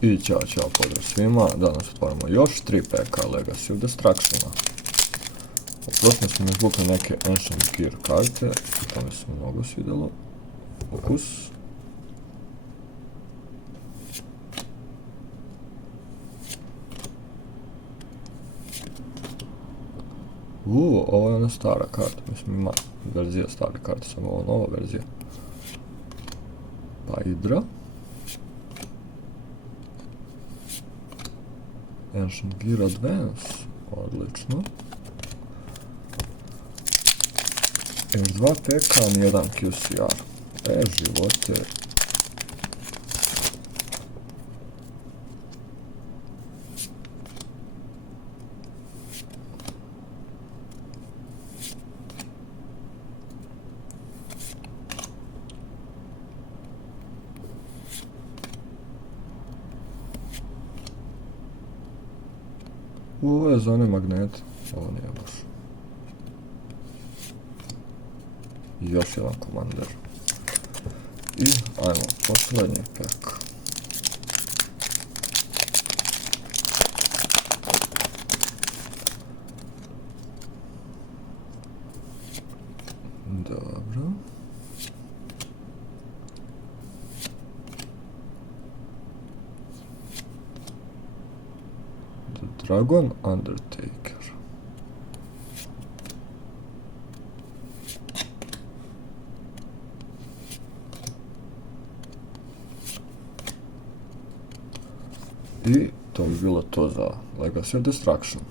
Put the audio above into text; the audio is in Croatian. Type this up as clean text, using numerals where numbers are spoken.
I ćao pozdrav svima, danas otvaramo još 3 peka Legacy of Destructiona. U prošlom smo izvukli neke Ancient Gear karte i to mi se mnogo svidjelo. Fokus. Ovo je ona stara karta, mislim ima verzija stare karte, samo ovo nova verzija. Pa Hydra. Ancient Gear Advance, odlično. Još 2 peka, nijedan QCR. Živote. Ovo je za one magnete, ovo nije baš. Još jedan komander. I ajmo, posljednji pek. Dobro. Dragon Undertaker. I to bi bilo to za Legacy of Destruction.